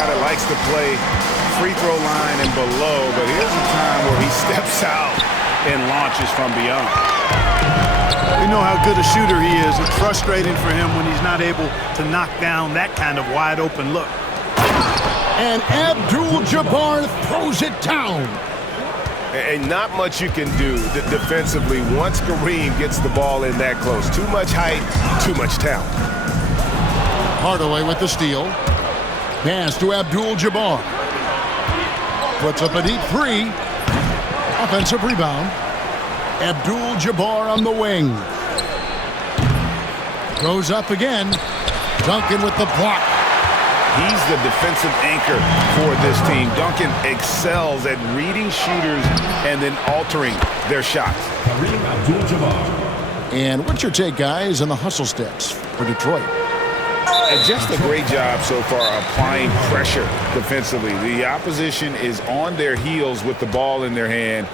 guy that likes to play free throw line and below, but here's a time where he steps out and launches from beyond. We know how good a shooter he is. It's frustrating for him when he's not able to knock down that kind of wide open look. And Abdul-Jabbar throws it down. And not much you can do defensively once Kareem gets the ball in that close. Too much height, too much talent. Hardaway with the steal. Pass to Abdul-Jabbar. Puts up a deep three. Offensive rebound. Abdul-Jabbar on the wing. Goes up again. Duncan with the block. He's the defensive anchor for this team. Duncan excels at reading shooters and then altering their shots. Kareem Abdul-Jabbar. And what's your take, guys, on the hustle steps for Detroit? And just a great job so far applying pressure defensively. The opposition is on their heels with the ball in their hand.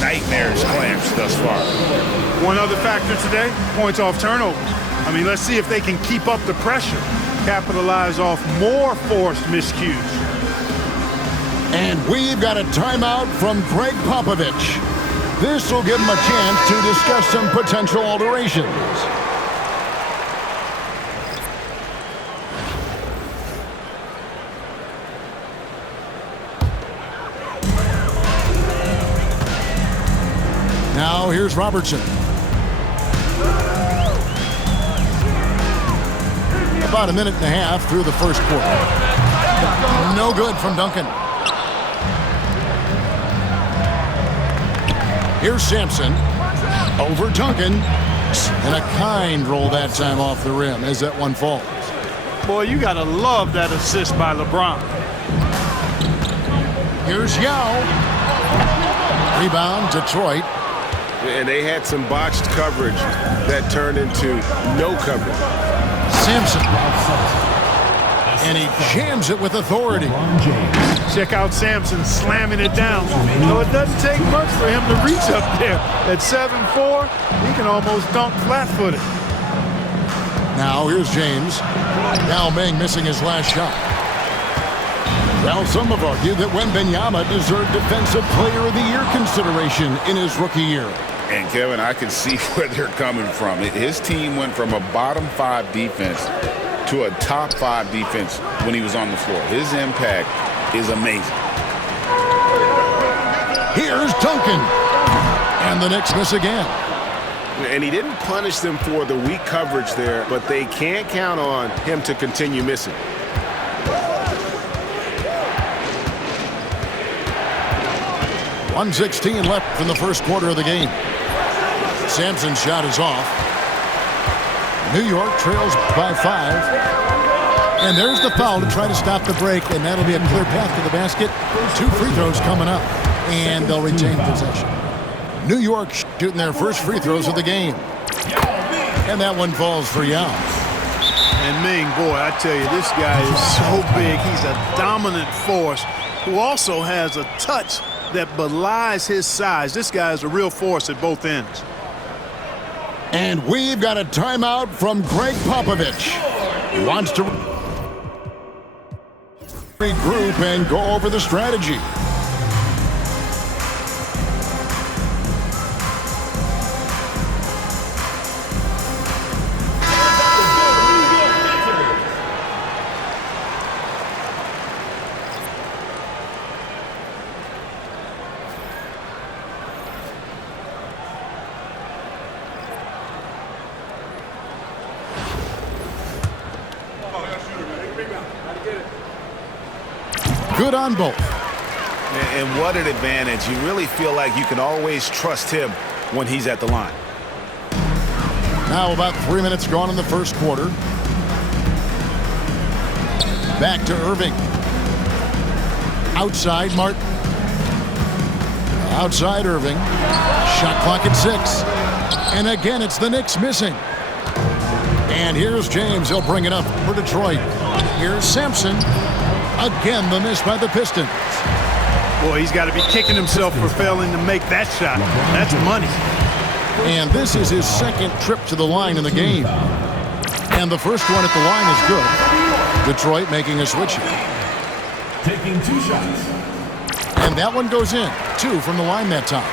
Nightmares clamps thus far. One other factor today, points off turnovers. I mean, let's see if they can keep up the pressure, capitalize off more forced miscues. And we've got a timeout from Greg Popovich. This will give him a chance to discuss some potential alterations. Now here's Robertson. About a minute and a half through the first quarter. No good from Duncan. Here's Sampson. Over Duncan. And a kind roll that time off the rim as that one falls. Boy, you got to love that assist by LeBron. Here's Yao. Rebound, Detroit. And they had some botched coverage that turned into no coverage. Sampson. And he jams it with authority. Check out Sampson slamming it down. No, it doesn't take much for him to reach up there. At 7'4", he can almost dunk flat-footed. Now here's James. Yao Ming missing his last shot. Well, some have argued that Wembanyama deserved Defensive Player of the Year consideration in his rookie year. And Kevin, I can see where they're coming from. His team went from a bottom 5 defense to a top 5 defense when he was on the floor. His impact is amazing. Here's Duncan. And the Knicks miss again. And he didn't punish them for the weak coverage there, but they can't count on him to continue missing. .116 left in the first quarter of the game. Sampson's shot is off. New York trails by 5. And there's the foul to try to stop the break, and that'll be a clear path to the basket. 2 free throws coming up, and they'll retain possession. New York shooting their first free throws of the game. And that one falls for Yao. And Ming, boy, I tell you, this guy is so big. He's a dominant force who also has a touch that belies his size. This guy is a real force at both ends. And we've got a timeout from Greg Popovich. He wants to regroup and go over the strategy. Good on both. And what an advantage. You really feel like you can always trust him when he's at the line. Now about 3 minutes gone in the first quarter. Back to Irving. Outside Martin. Outside Irving. Shot clock at 6. And again, it's the Knicks missing. And here's James. He'll bring it up for Detroit. Here's Sampson. Again, the miss by the Pistons. Boy, he's got to be kicking himself for failing to make that shot. That's money. And this is his second trip to the line in the game. And the first one at the line is good. Detroit making a switch here. taking 2 shots. And that one goes in. 2 from the line that time.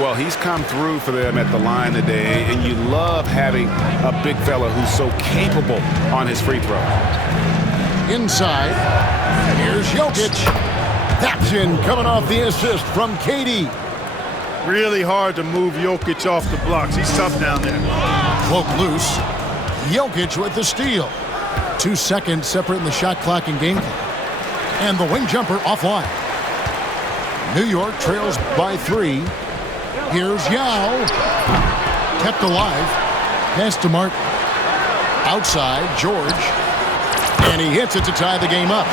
Well, he's come through for them at the line today, and you love having a big fella who's so capable on his free throw. Inside, here's Jokic. That's in, coming off the assist from KD. Really hard to move Jokic off the blocks. He's tough down there. Cloak loose. Jokic with the steal. 2 seconds separating the shot clock and game clock. And the wing jumper offline. New York trails by 3. Here's Yao. Kept alive. Pass to Martin. Outside, George. And he hits it to tie the game up.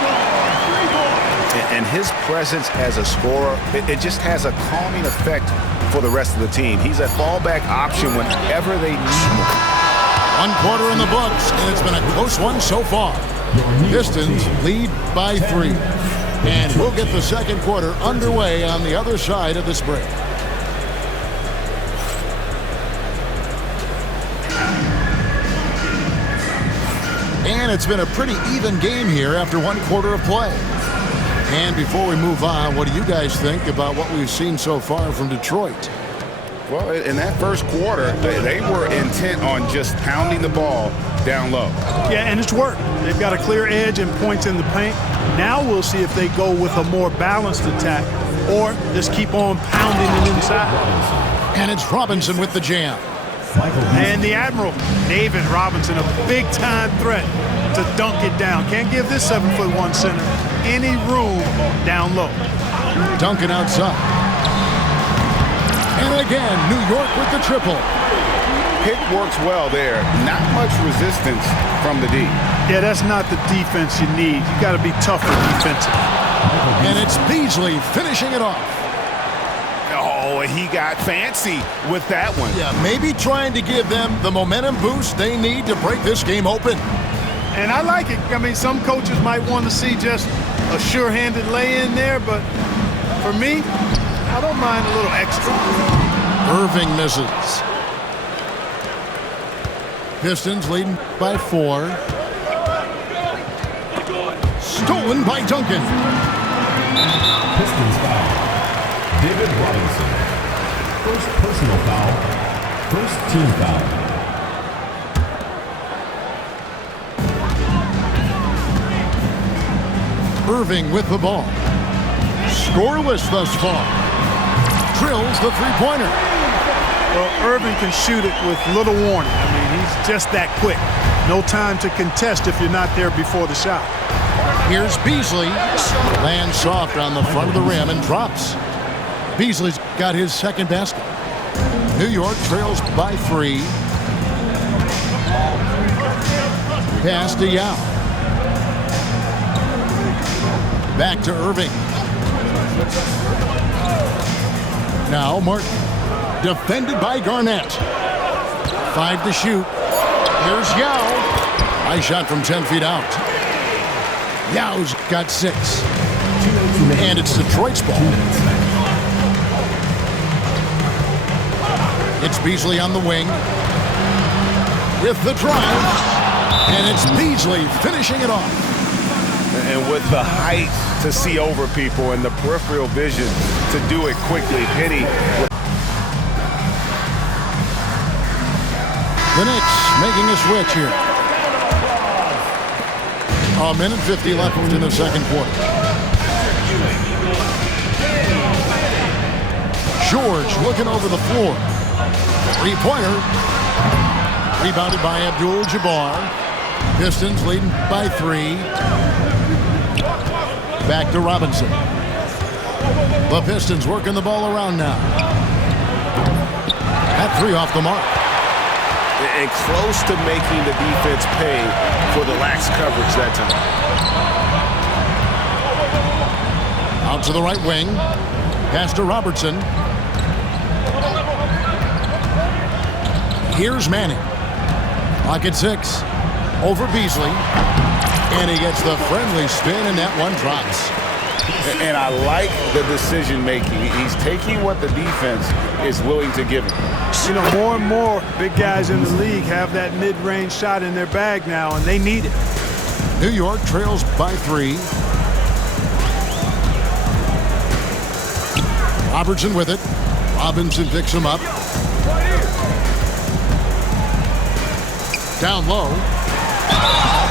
And his presence as a scorer, it just has a calming effect for the rest of the team. He's a fallback option whenever they need him. 1 quarter in the books, and it's been a close one so far. Pistons lead by 3. And we'll get the second quarter underway on the other side of this break. And it's been a pretty even game here after 1 quarter of play. And before we move on, what do you guys think about what we've seen so far from Detroit? Well, in that first quarter, they were intent on just pounding the ball down low. Yeah, and it's worked. They've got a clear edge and points in the paint. Now we'll see if they go with a more balanced attack or just keep on pounding it inside. And it's Robinson with the jam. And the Admiral, David Robinson, a big-time threat to dunk it down. Can't give this 7'1" center any room down low. Duncan outside. And again, New York with the triple. Pick works well there. Not much resistance from the D. Yeah, that's not the defense you need. You got to be tougher defensive. And it's Beasley finishing it off. Oh, he got fancy with that one. Yeah, maybe trying to give them the momentum boost they need to break this game open. And I like it. I mean, some coaches might want to see just a sure-handed lay-in there, but for me, I don't mind a little extra. Irving misses. Pistons leading by 4. Stolen by Duncan. Pistons foul. David Robinson. First personal foul. First team foul. Irving with the ball. Scoreless thus far. Drills the three-pointer. Well, Irving can shoot it with little warning. I mean, he's just that quick. No time to contest if you're not there before the shot. Here's Beasley. Lands soft on the front of the rim and drops. Beasley's got his second basket. New York trails by 3. Pass to Yao. Back to Irving. Now Martin. Defended by Garnett. 5 to shoot. Here's Yao. High shot from 10 feet out. Yao's got 6. And it's Detroit's ball. It's Beasley on the wing. With the drive. And it's Beasley finishing it off. And with the height to see over people and the peripheral vision to do it quickly. Penny. The Knicks making a switch here. 1:50 left in the second quarter. George looking over the floor. Three-pointer. Rebounded by Abdul-Jabbar. Pistons leading by 3. Back to Robinson. The Pistons working the ball around now. That 3 off the mark. And close to making the defense pay for the lax coverage that time. Out to the right wing. Pass to Robertson. Here's Manning. Clock at 6. Over Beasley. And he gets the friendly spin, and that one drops. And I like the decision making. He's taking what the defense is willing to give him. You know, more and more big guys in the league have that mid-range shot in their bag now, and they need it. New York trails by 3. Robertson with it. Robinson picks him up. Down low.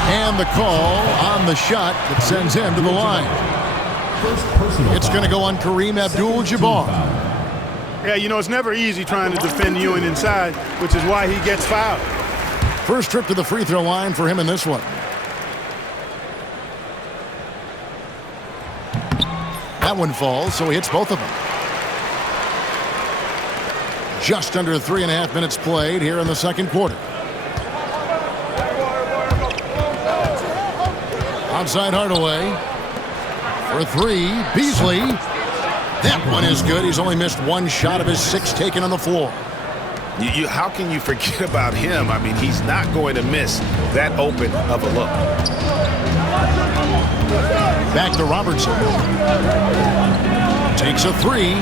And the call on the shot that sends him to the line. It's going to go on Kareem Abdul-Jabbar. Yeah, you know, it's never easy trying to defend Ewing inside, which is why he gets fouled. First trip to the free throw line for him in this one. That one falls, so he hits both of them. Just under 3.5 minutes played here in the second quarter. Outside Hardaway. For three, Beasley. That one is good. He's only missed one shot of his 6 taken on the floor. How can you forget about him? I mean, he's not going to miss that open of a look. Back to Robertson. Takes a 3.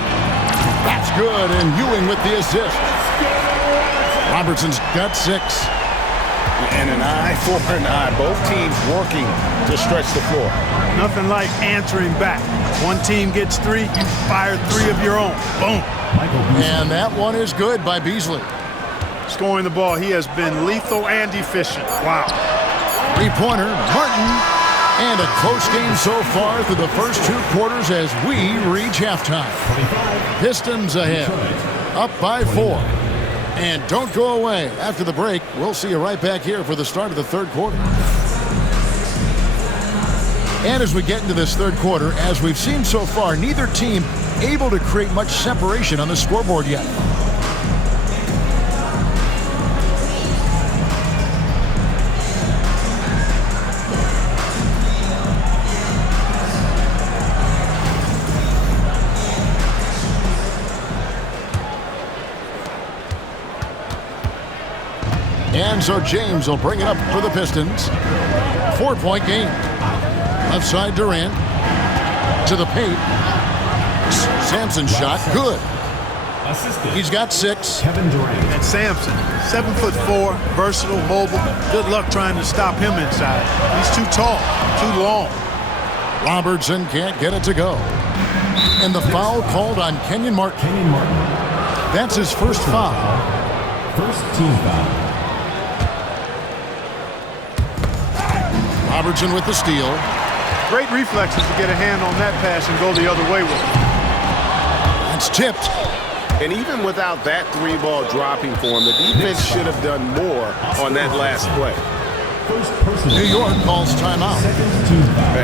That's good, and Ewing with the assist. Robertson's got 6. And an eye for an eye. Both teams working to stretch the floor. Nothing like answering back. One team gets 3, you fire 3 of your own. Boom. And that one is good by Beasley. Scoring the ball, he has been lethal and efficient. Wow. 3-pointer, Martin. And a close game so far through the first 2 quarters as we reach halftime. Pistons ahead, up by 4. And don't go away. After the break, we'll see you right back here for the start of the third quarter. And as we get into this third quarter, as we've seen so far, neither team able to create much separation on the scoreboard yet. And so James will bring it up for the Pistons. 4-point game. Left side Durant. To the paint. Sampson shot. Good. He's got 6. Kevin Durant. And Sampson, 7'4", versatile, mobile. Good luck trying to stop him inside. He's too tall, too long. Robertson can't get it to go. And the foul called on Kenyon Martin. That's his first foul. First team foul. Robertson with the steal. Great reflexes to get a hand on that pass and go the other way with it. That's tipped. And even without that 3-ball dropping for him, the defense should have done more on that last play. New York calls timeout.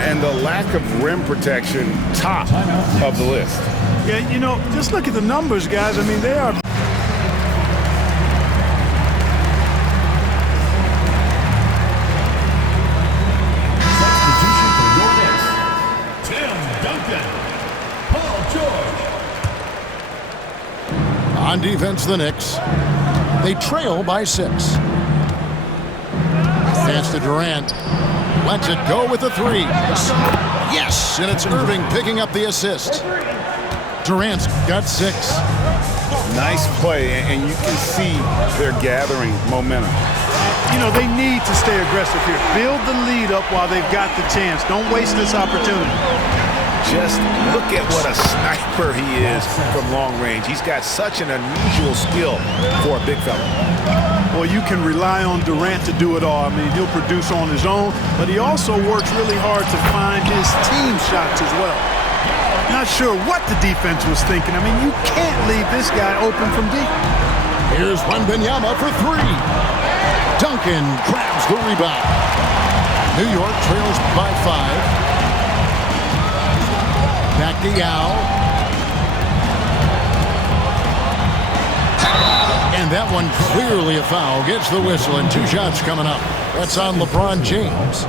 And the lack of rim protection, top of the list. Yeah, you know, just look at the numbers, guys. I mean, they are. On defense, the Knicks. They trail by 6. Pass to Durant. Lets it go with the 3. Yes, and it's Irving picking up the assist. Durant's got 6. Nice play, and you can see they're gathering momentum. You know, they need to stay aggressive here. Build the lead up while they've got the chance. Don't waste this opportunity. Just look at what a sniper he is from long range. He's got such an unusual skill for a big fella. Well, you can rely on Durant to do it all. I mean, he'll produce on his own, but he also works really hard to find his team shots as well. Not sure what the defense was thinking. I mean, you can't leave this guy open from deep. Here's Wembanyama for 3. Duncan grabs the rebound. New York trails by 5. Back to Yao. And that one clearly a foul. Gets the whistle and 2 shots coming up. That's on LeBron James.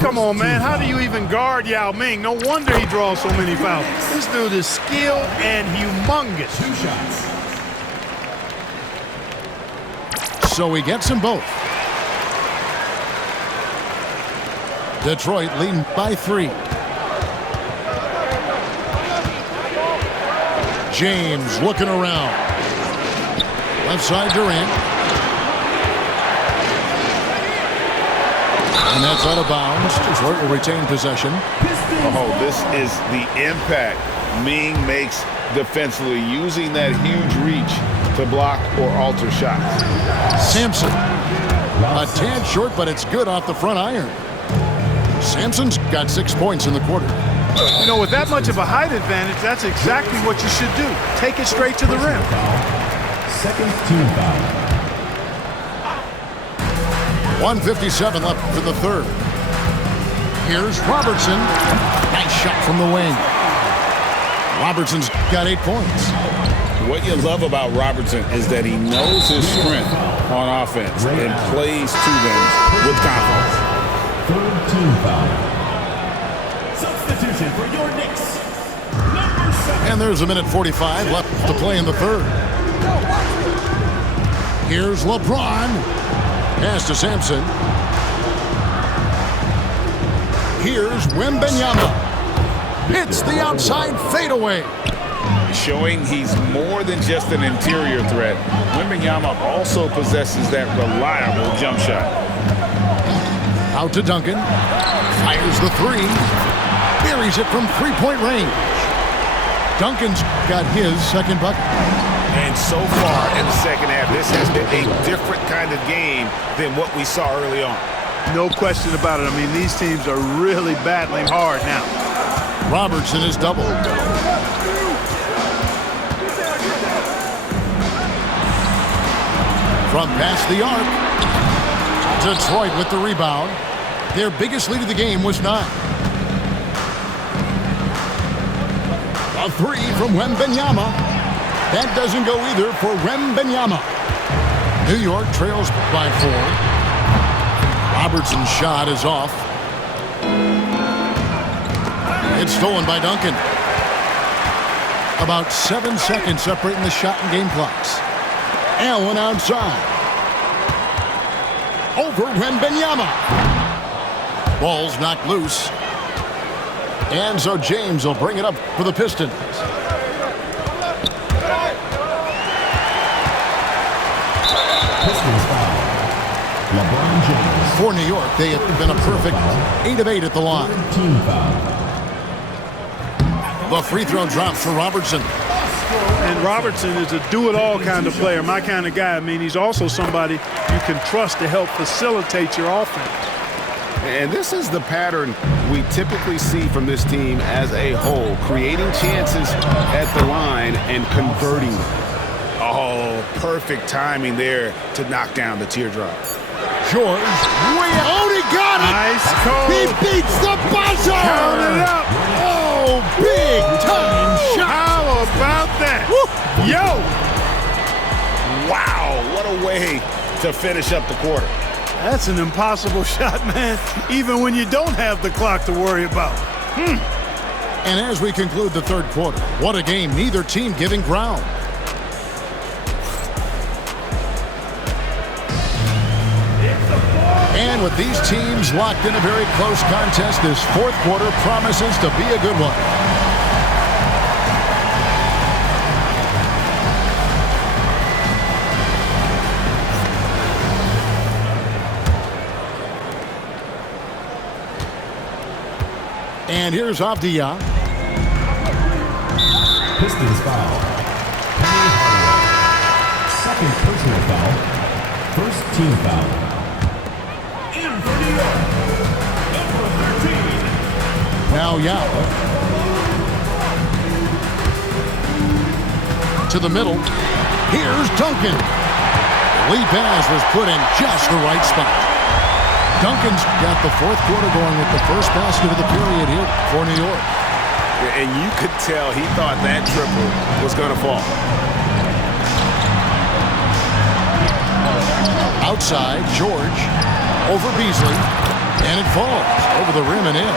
Come on, man. How do you even guard Yao Ming? No wonder he draws so many fouls. This dude is skilled and humongous. 2 shots. So he gets them both. Detroit leading by 3. James looking around. Left side Durant. And that's out of bounds. Detroit will retain possession. Oh, this is the impact Ming makes defensively, using that huge reach to block or alter shots. Sampson. A tad short, but it's good off the front iron. Sampson's got 6 points in the quarter. You know, with that much of a height advantage, that's exactly what you should do. Take it straight to the rim. Second team foul. 1:57 left for the third. Here's Robertson. Nice shot from the wing. Robertson's got 8 points. What you love about Robertson is that he knows his strength on offense and plays to them with confidence. Third team foul. Substitution for your Knicks. Number 7. And there's 1:45 left to play in the third. Here's LeBron. Pass to Sampson. Here's Wembanyama. Hits the outside fadeaway. Showing he's more than just an interior threat. Wembanyama also possesses that reliable jump shot. Out to Duncan. Fires the three. Buries it from three-point range. Duncan's got his second bucket. And so far in the second half, this has been a different kind of game than what we saw early on. No question about it. I mean, these teams are really battling hard now. Robertson is doubled. From past the arc. Detroit with the rebound. Their biggest lead of the game was 9. A three from Wembanyama. That doesn't go either for Wembanyama. New York trails by 4. Robertson's shot is off. It's stolen by Duncan. About 7 seconds separating the shot and game clocks. Allen outside. Over Wembanyama. Ball's knocked loose. And so James will bring it up for the Pistons. Pistons foul. LeBron James. For New York, they have been a perfect 8 of 8 at the line. Team foul. The free throw drops for Robertson. And Robertson is a do-it-all kind of player, my kind of guy. I mean, he's also somebody you can trust to help facilitate your offense. And this is the pattern we typically see from this team as a whole, creating chances at the line and converting them. Oh, perfect timing there to knock down the teardrop. George. Oh, he got it! Nice call. He beats the buzzer! Count it up. Oh, big time shot! How about that? Woo. Yo! Wow, what a way to finish up the quarter. That's an impossible shot, man, even when you don't have the clock to worry about. And as we conclude the third quarter, what a game, neither team giving ground. And with these teams locked in a very close contest, this fourth quarter promises to be a good one. And here's Avdia. Pistons foul. Penny Hardaway. Second personal foul. First team foul. In for New York. Number 13. Now Yao. To the middle. Here's Duncan. Lee Baz was put in just the right spot. Duncan's got the fourth quarter going with the first basket of the period here for New York. And you could tell he thought that triple was going to fall. Outside, George over Beasley, and it falls over the rim and in.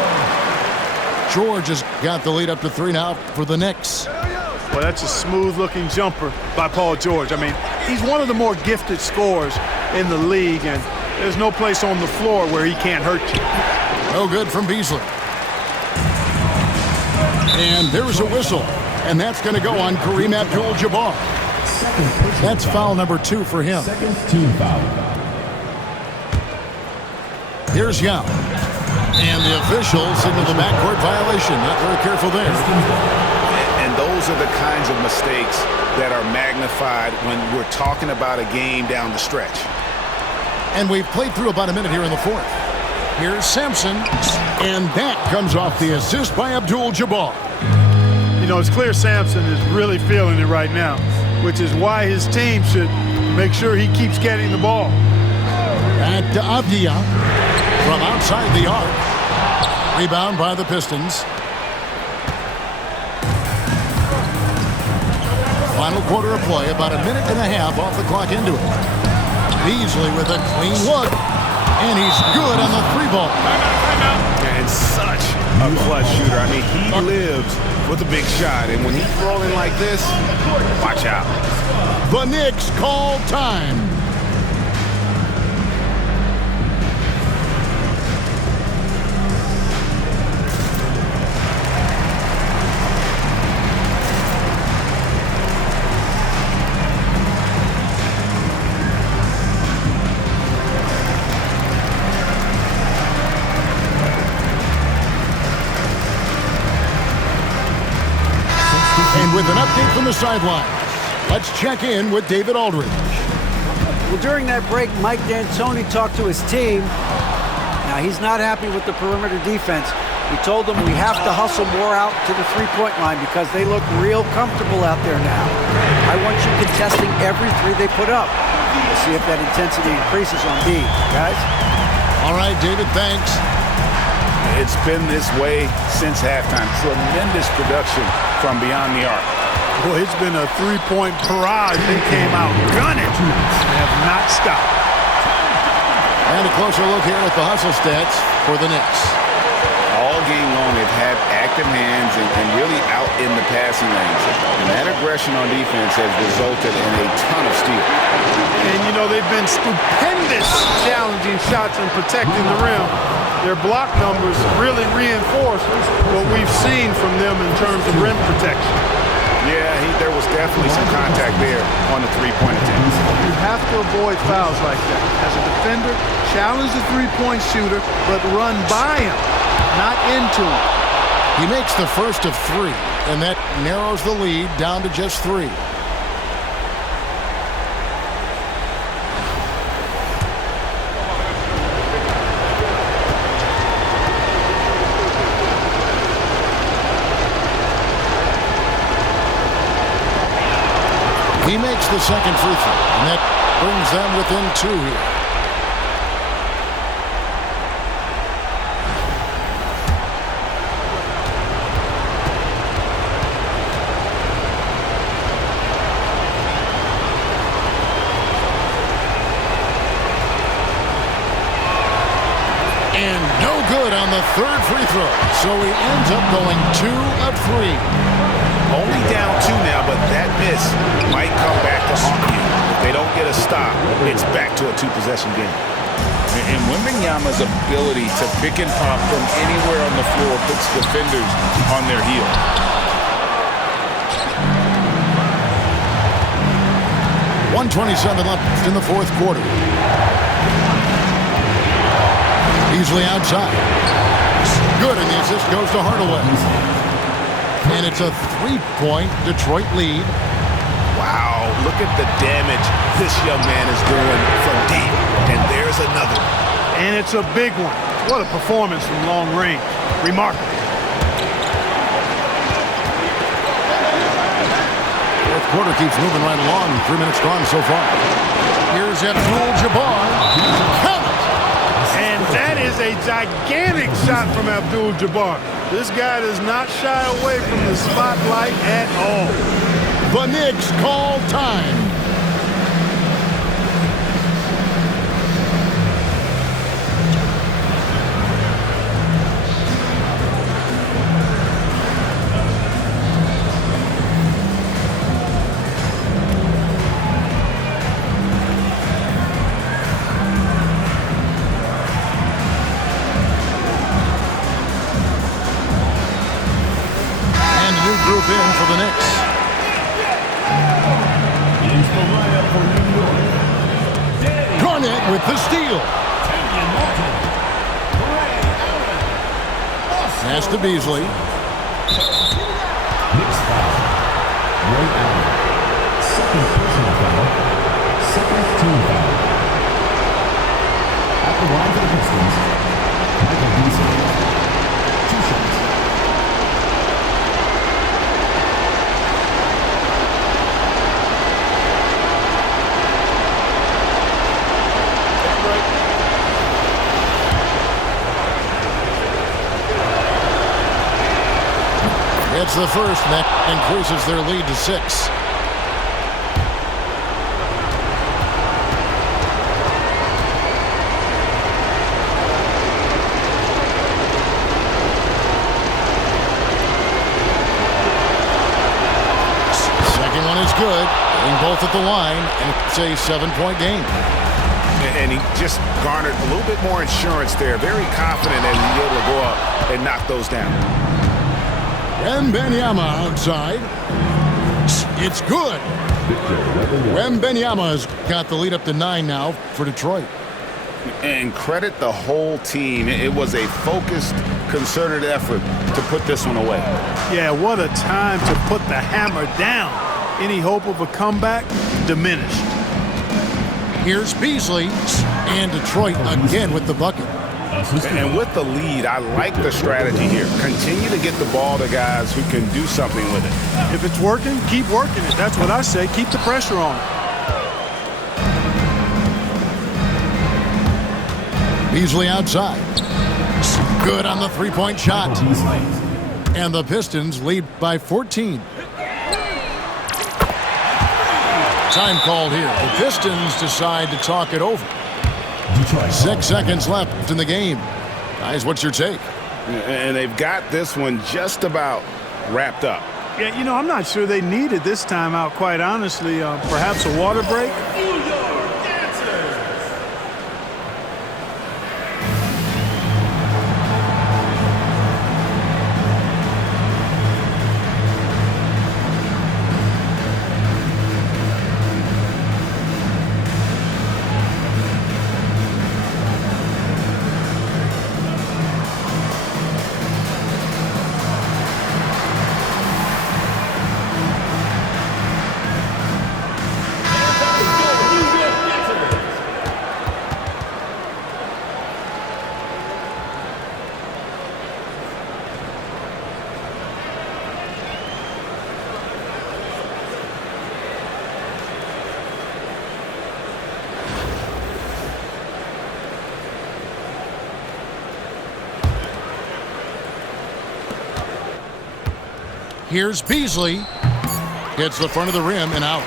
George has got the lead up to 3 now for the Knicks. Well, that's a smooth-looking jumper by Paul George. I mean, he's one of the more gifted scorers in the league, and there's no place on the floor where he can't hurt you. No good from Beasley. And there's a whistle, and that's going to go on Kareem Abdul-Jabbar. That's foul number 2 for him. Second team foul. Here's Yao. And the official signaled the backcourt violation. Not very careful there. And those are the kinds of mistakes that are magnified when we're talking about a game down the stretch. And we've played through about a minute here in the fourth. Here's Sampson. And that comes off the assist by Abdul-Jabbar. You know, it's clear Sampson is really feeling it right now, which is why his team should make sure he keeps getting the ball. Back to Avdia from outside the arc. Rebound by the Pistons. Final quarter of play, about a minute and a half off the clock into it. Beasley with a clean look, and he's good on the three ball. And such a clutch shooter. I mean, he lives with a big shot, and when he's rolling like this, watch out. The Knicks call time. And with an update from the sideline, let's check in with David Aldridge. Well, during that break, Mike D'Antoni talked to his team. Now, he's not happy with the perimeter defense. He told them we have to hustle more out to the three-point line because they look real comfortable out there now. I want you contesting every three they put up. We'll see if that intensity increases on D, guys. All right, David, thanks. It's been this way since halftime. Tremendous production from beyond the arc. Boy, it's been a three-point barrage. They came out gunning. They have not stopped. And a closer look here at the hustle stats for the Knicks. All game long, they've had active hands and really out in the passing lanes. And that aggression on defense has resulted in a ton of steals. And, you know, they've been stupendous challenging shots and protecting the rim. Their block numbers really reinforce what we've seen from them in terms of rim protection. Yeah, there was definitely some contact there on the three-point attempt. You have to avoid fouls like that. As a defender, challenge the three-point shooter, but run by him, not into him. He makes the first of three, and that narrows the lead down to just three. He makes the second free throw, and that brings them within two here. And no good on the third free throw, so he ends up going 2 of 3. Only down two now, but that miss might come back to haunt you. If they don't get a stop, it's back to a two-possession game. And Wembanyama's ability to pick and pop from anywhere on the floor puts defenders on their heels. .127 left in the fourth quarter. Beasley outside. Good, and the assist goes to Hardaway. And it's a three-point Detroit lead. Wow, look at the damage this young man is doing from deep. And there's another. And it's a big one. What a performance from long range. Remarkable. Fourth quarter keeps moving right along. 3 minutes gone so far. Here's Abdul-Jabbar. Count it! And that is a gigantic shot from Abdul-Jabbar. This guy does not shy away from the spotlight at all. The Knicks call time. Group in for the Knicks. Into the lineup for New York. Garnett with the steal. Ray Allen. Pass to Beasley. Next foul. Ray Allen. Second personal foul. Second team foul. At the line for the Pistons, Michael Beasley. 2 shots. It's the first, and that increases their lead to 6. Second one is good. Getting both at the line, and it's a 7-point game. And he just garnered a little bit more insurance there. Very confident that he'll be able to go up and knock those down. Wembanyama outside. It's good. Wembanyama's got the lead up to 9 now for Detroit. And credit the whole team. It was a focused, concerted effort to put this one away. Yeah, what a time to put the hammer down. Any hope of a comeback diminished. Here's Beasley, and Detroit again with the bucket. And with the lead, I like the strategy here. Continue to get the ball to guys who can do something with it. If it's working, keep working it. That's what I say. Keep the pressure on. Beasley outside. Good on the three-point shot. And the Pistons lead by 14. Time called here. The Pistons decide to talk it over. 6 seconds left in the game. Guys, what's your take? And they've got this one just about wrapped up. Yeah, you know, I'm not sure they needed this timeout, quite honestly. Perhaps a water break? Here's Beasley. Hits the front of the rim and out.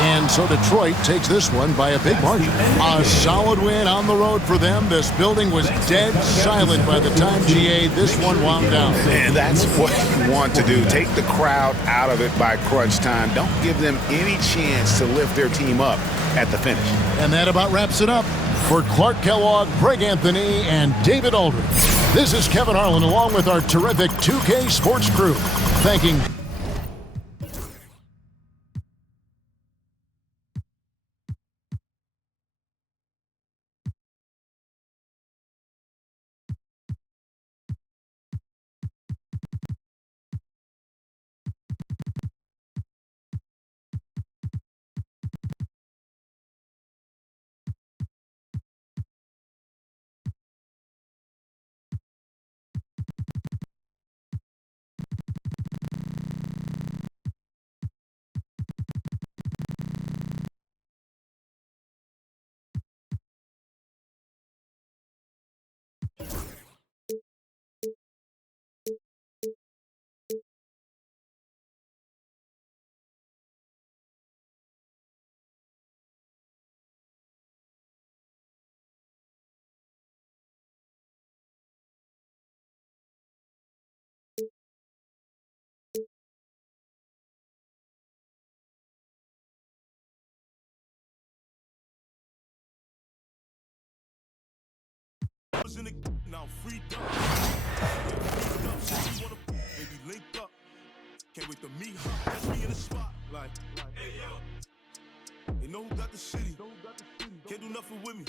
And so Detroit takes this one by a big margin. A solid win on the road for them. This building was dead silent by the time, GA, this one wound down. And that's what you want to do. Take the crowd out of it by crunch time. Don't give them any chance to lift their team up at the finish. And that about wraps it up. For Clark Kellogg, Greg Anthony, and David Aldridge, this is Kevin Harlan along with our terrific 2K Sports crew, thanking Now free up. Baby, link up. Can't wait to meet her. Catch me in the spot. Like, hey yo. They know who got the city. Can't do nothing with me.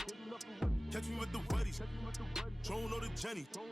Catch me with the weddies. Joan or the Jenny.